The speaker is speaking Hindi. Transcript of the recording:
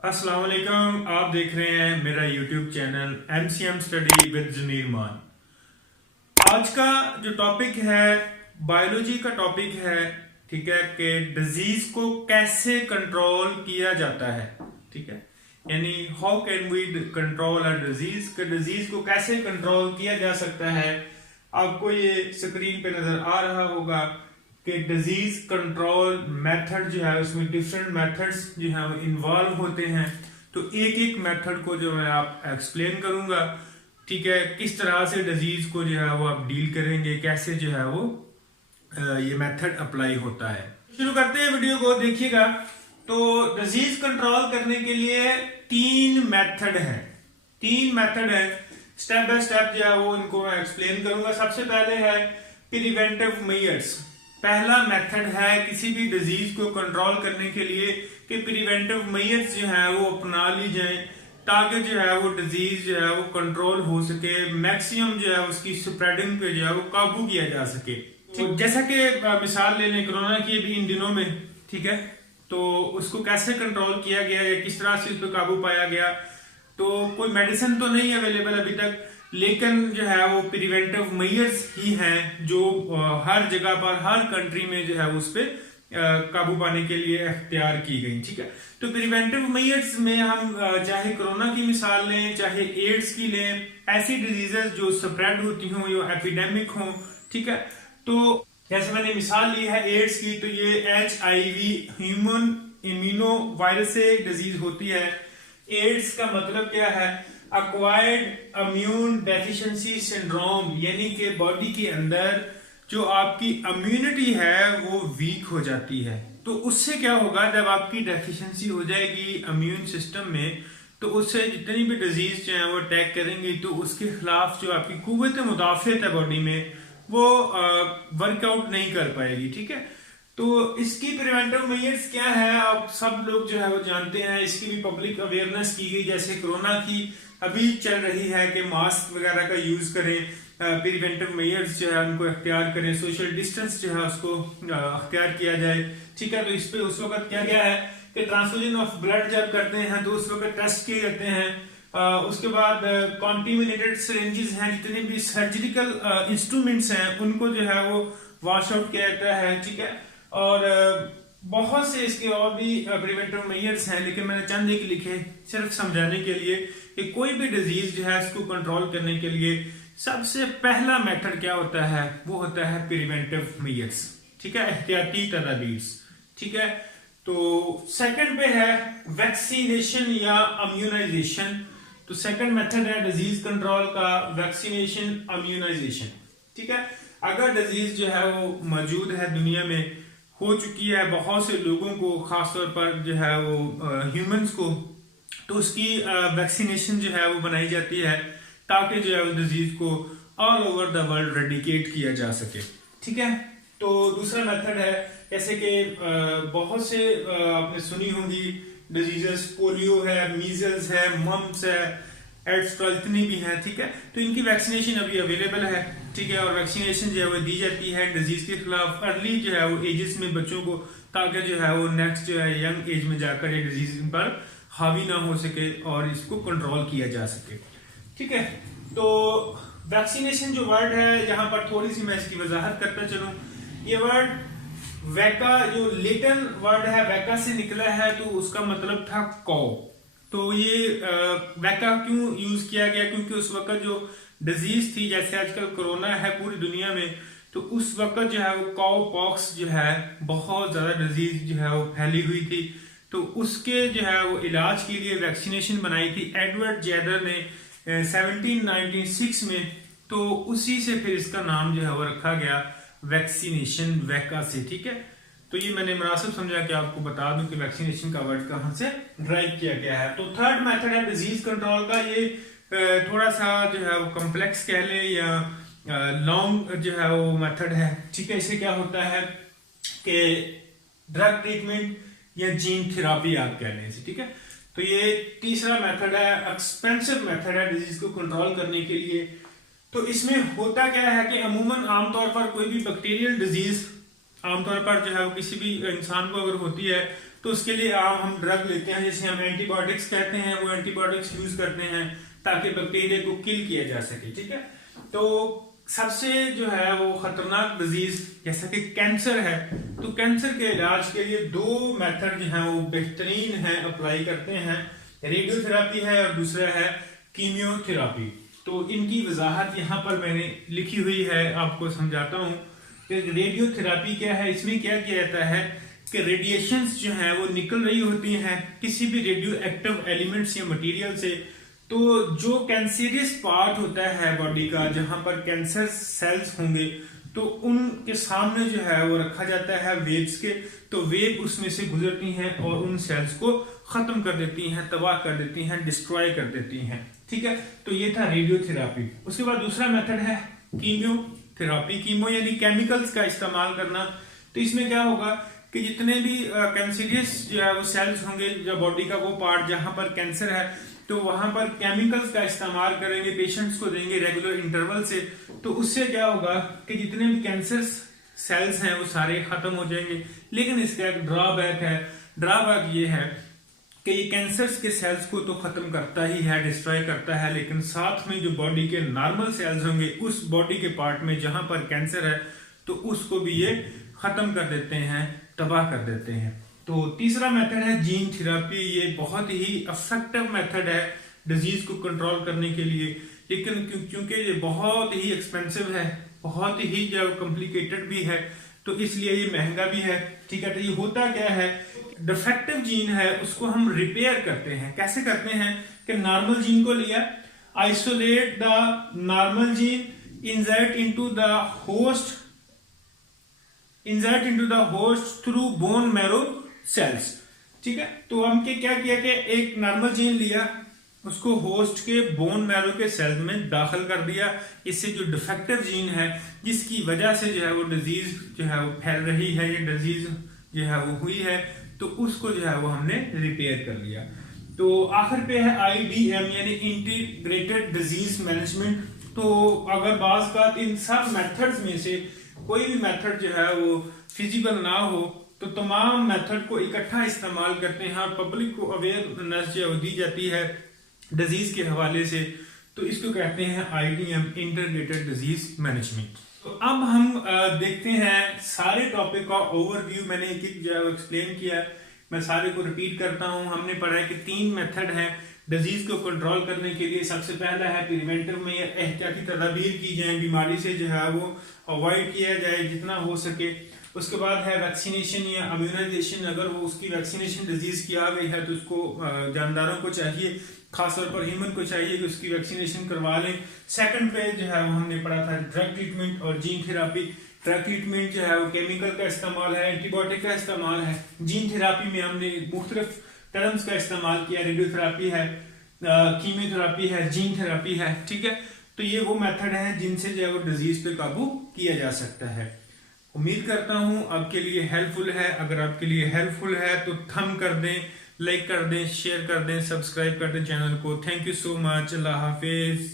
अस्सलाम वालेकुम। आप देख रहे हैं मेरा YouTube channel MCM study with Zameer Maan. आज का जो टॉपिक है बायोलॉजी का टॉपिक है, ठीक है, कि डिजीज को कैसे कंट्रोल किया जाता है। ठीक है, यानी how can we control a disease, के डिजीज को कैसे कंट्रोल किया जा सकता है। आपको ये स्क्रीन पे नजर आ रहा होगा कि डिजीज कंट्रोल मेथड जो है उसमें डिफरेंट मेथड्स जो है वो इन्वॉल्व होते हैं। तो एक एक मेथड को जो मैं आप एक्सप्लेन करूंगा, ठीक है, किस तरह से डिजीज को जो है वो आप डील करेंगे, कैसे जो है वो ये मेथड अप्लाई होता है। शुरू करते हैं वीडियो को, देखिएगा। तो डिजीज कंट्रोल करने के लिए तीन मेथड है। स्टेप बाय स्टेप जो है वो इनको मैं एक्सप्लेन करूंगा। सबसे पहले है प्रिवेंटिव मेजर्स। पहला मेथड है किसी भी डिजीज को कंट्रोल करने के लिए कि प्रिवेंटिव मेजर्स जो है वो अपना ली जाए, ताकि जो है वो डिजीज जो है वो कंट्रोल हो सके, मैक्सिमम जो है उसकी स्प्रेडिंग पे जो है वो काबू किया जा सके। तो जैसा कि मिसाल ले लें कोरोना की भी इन दिनों में, ठीक है, तो उसको कैसे कंट्रोल किया गया या किस तरह से उस पर काबू पाया गया। तो कोई मेडिसिन तो नहीं अवेलेबल अभी तक, लेकिन जो है वो प्रिवेंटिव मेजर्स ही हैं जो हर जगह पर, हर कंट्री में जो है उस पर काबू पाने के लिए अख्तियार की गई। ठीक है, तो प्रिवेंटिव मेजर्स में हम चाहे कोरोना की मिसाल लें, चाहे एड्स की लें, ऐसी डिजीजेस जो स्प्रेड होती हों, जो एपिडेमिक हों, ठीक है। तो जैसे मैंने मिसाल ली है एड्स की, तो ये HIV ह्यूमन इम्यूनो वायरस से डिजीज होती है। एड्स का मतलब क्या है? अक्वायर्ड इम्यून डेफिशिएंसी सिंड्रोम, यानी कि बॉडी के अंदर जो आपकी इम्यूनिटी है वो वीक हो जाती है। तो उससे क्या होगा, जब आपकी डेफिशिएंसी हो जाएगी इम्यून सिस्टम में, तो उससे जितनी भी डिजीज जो है वो अटैक करेंगी, तो उसके खिलाफ जो आपकी कुव्वत मुदाफियत है बॉडी में, वो वर्कआउट नहीं कर पाएगी। ठीक है, तो इसकी प्रिवेंटिव मेजर्स क्या है, आप सब लोग जो है वो जानते हैं। इसकी भी पब्लिक अवेयरनेस की गई, जैसे कोरोना की अभी चल रही है कि मास्क वगैरह का यूज करें, प्रिवेंटिव मेजर्स जो है उनको अख्तियार करें, सोशल डिस्टेंस जो है उसको अख्तियार किया जाए। ठीक है, तो इस पे उस वक्त क्या क्या है कि ट्रांसफ्यूजन ऑफ ब्लड जब करते हैं तो उस वक्त टेस्ट किए जाते हैं। उसके बाद कॉन्टिमिनेटेड सिरिंजेस हैं, जितने भी सर्जिकल इंस्ट्रूमेंट्स हैं उनको जो है वो वॉश आउट किया जाता है। ठीक है, और बहुत से इसके और भी प्रिवेंटिव मेजर्स हैं, लेकिन मैंने चंद एक लिखे सिर्फ समझाने के लिए कि कोई भी डिजीज जो है इसको कंट्रोल करने के लिए सबसे पहला मेथड क्या होता है, वो होता है प्रिवेंटिव मेजर्स। ठीक है, एहतियाती तदाबीर। ठीक है, तो सेकंड पे है वैक्सीनेशन या इम्यूनाइजेशन। तो सेकंड मेथड है डिजीज कंट्रोल का वैक्सीनेशन, इम्यूनाइजेशन। ठीक है, अगर डिजीज जो है वो मौजूद है, दुनिया में हो चुकी है बहुत से लोगों को, खासतौर पर जो है वो ह्यूमंस को, तो उसकी वैक्सीनेशन जो है वो बनाई जाती है ताकि जो है उस डिजीज को all over the world eradicate किया जा सके। ठीक है, तो दूसरा मेथड है, जैसे कि बहुत से आपने सुनी होंगी डिजीजेस, पोलियो है, मीजल्स है, मम्स है, एट्सट्रा जितनी भी हैं। ठीक है, तो इनकी वैक्सीनेशन अभी अवेलेबल है। ठीक है, और वैक्सीनेशन जो है वो दी जाती है डिजीज के खिलाफ अर्ली जो है वो एजेस में बच्चों को, ताकि जो है वो नेक्स्ट जो है यंग एज में जाकर ये डिजीज पर हावी ना हो सके और इसको कंट्रोल किया जा सके। ठीक है, तो वैक्सीनेशन जो वर्ड है, यहाँ पर थोड़ी सी मैं इसकी वजाहत करता चलूं। ये वर्ड वैका, जो लेटिन वर्ड है वैका से निकला है, तो उसका मतलब था कौ। तो ये वैका क्यों यूज किया गया? क्योंकि उस वक्त जो डिजीज थी, जैसे आजकल कोरोना है पूरी दुनिया में, तो उस वक्त जो है वो काउ पॉक्स जो है बहुत ज्यादा डिजीज जो है वो फैली हुई थी। तो उसके जो है वो इलाज के लिए वैक्सीनेशन बनाई थी एडवर्ड जेनर ने 1796 में। तो उसी से फिर इसका नाम जो है वो रखा गया वैक्सीनेशन, वैका से। ठीक है, तो ये मैंने मुनासिब समझा कि आपको बता दूं कि वैक्सीनेशन का वर्ड कहां से ड्राइव किया गया है। तो थर्ड मेथड है डिजीज कंट्रोल का। ये थोड़ा सा जो है वो कॉम्प्लेक्स कह ले या लॉन्ग जो है वो मेथड है। ठीक है, इसे क्या होता है कि ड्रग ट्रीटमेंट या जीन थेरापी आप कह लें इसे। ठीक है, तो ये तीसरा मेथड है, एक्सपेंसिव मेथड है डिजीज को कंट्रोल करने के लिए। तो इसमें होता क्या है कि अमूमन आमतौर पर कोई भी बैक्टीरियल डिजीज आमतौर पर जो है वो किसी भी इंसान को अगर होती है, तो उसके लिए हम ड्रग लेते हैं, जैसे हम एंटीबायोटिक्स कहते हैं, वो एंटीबायोटिक्स यूज करते हैं ताकि बैक्टीरिया को किल किया जा सके, ठीक है। तो सबसे जो है वो खतरनाक डिजीज जैसा कि कैंसर है, तो कैंसर के इलाज के लिए दो मेथड जो है वो बेहतरीन है, अप्लाई करते हैं। रेडियोथेरापी है और दूसरा है कीमियोथेरापी। तो इनकी वजाहत यहाँ पर मैंने लिखी हुई है, आपको समझाता हूँ कि रेडियोथेरापी क्या है। इसमें क्या किया जाता है कि रेडिएशंस जो है वो निकल रही होती हैं किसी भी रेडियो एक्टिव एलिमेंट्स या मटेरियल से। तो जो कैंसरियस पार्ट होता है बॉडी का, जहां पर कैंसर सेल्स होंगे, तो उनके सामने जो है वो रखा जाता है वेव्स के, तो वेव उसमें से गुजरती हैं और उन सेल्स को खत्म कर देती हैं, तबाह कर देती हैं, डिस्ट्रॉय कर देती हैं, ठीक है। तो ये था रेडियोथेरापी। उसके बाद दूसरा मेथड है कीमियोथेरापी। कीमो यानी केमिकल्स का इस्तेमाल करना। तो इसमें क्या होगा कि जितने भी कैंसरियस जो है वो सेल्स होंगे, जो बॉडी का वो पार्ट जहां पर कैंसर है, तो वहां पर केमिकल्स का इस्तेमाल करेंगे, पेशेंट्स को देंगे रेगुलर इंटरवल से। तो उससे क्या होगा कि जितने भी कैंसर सेल्स हैं वो सारे खत्म हो जाएंगे। लेकिन इसका एक ड्रॉबैक है। ड्रॉबैक ये है कि ये कैंसर्स के सेल्स को तो खत्म करता ही है, डिस्ट्रॉय करता है, लेकिन साथ में जो बॉडी के नॉर्मल सेल्स होंगे उस बॉडी के पार्ट में जहां पर कैंसर है, तो उसको भी ये खत्म कर देते हैं, तबाह कर देते हैं। तो तीसरा मेथड है जीन थेरापी। ये बहुत ही इफेक्टिव मेथड है डिजीज को कंट्रोल करने के लिए, लेकिन क्योंकि ये बहुत ही एक्सपेंसिव है, बहुत ही जो कॉम्प्लिकेटेड भी है, तो इसलिए ये महंगा भी है, ठीक है। तो ये होता क्या है, डिफेक्टिव जीन है उसको हम रिपेयर करते हैं। कैसे करते हैं कि नॉर्मल जीन को लिया, isolate the normal gene, insert into the host through bone marrow cells, ठीक है। तो हमने क्या किया कि एक नॉर्मल जीन लिया, उसको होस्ट के बोन मैरो के सेल्स में दाखिल कर दिया। इससे जो डिफेक्टिव जीन है, जिसकी वजह से जो है वो डिजीज जो है वो फैल रही है, ये डिजीज जो है वो हुई है, तो उसको जो है वो हमने रिपेयर कर लिया। तो आखिर पे है IDM यानी इंटीग्रेटेड डिजीज मैनेजमेंट। तो अगर बाज का इन सब मेथड्स में से कोई भी मेथड जो है वो फिजिकल ना हो, तो तमाम मेथड को इकट्ठा इस्तेमाल करते हैं और पब्लिक को अवेयरनेस जो दी जाती है डिजीज के हवाले से, तो इसको कहते हैं IDM इंटीग्रेटेड डिजीज मैनेजमेंट। तो अब हम देखते हैं सारे टॉपिक का ओवरव्यू। मैंने एक एक जो एक्सप्लेन किया, मैं सारे को रिपीट करता हूं। हमने पढ़ा है कि 3 मेथड है डिजीज को कंट्रोल करने के लिए। सबसे पहला है प्रिवेंटिव में एहतियाती तदाबीर की जाए, बीमारी से जो है वो अवॉइड किया जाए जितना हो सके। उसके बाद है वैक्सीनेशन या इम्यूनाइजेशन। अगर वो उसकी वैक्सीनेशन डिजीज की आ गई है तो उसको जानदारों को चाहिए, खासतौर पर ह्यूमन को चाहिए कि उसकी वैक्सीनेशन करवा लें। सेकंड पे जो है वो हमने पढ़ा था ड्रग ट्रीटमेंट और जीन थेरापी। ड्रग ट्रीटमेंट जो है वो केमिकल का इस्तेमाल है, एंटीबायोटिक का इस्तेमाल है। जीन थेरापी में हमने मुख्तलिफ टर्म्स का इस्तेमाल किया, रेडियोथेरापी है, कीमियोथेरापी है, जीन थेरापी है, ठीक है। तो ये वो मेथड है जिनसे जो है वो डिजीज पे काबू किया जा सकता है। उम्मीद करता हूं आपके लिए हेल्पफुल है। अगर आपके लिए हेल्पफुल है तो थम कर दें, लाइक कर दें, शेयर कर दें, सब्सक्राइब कर दें चैनल को। Thank you so much. Allah Hafiz.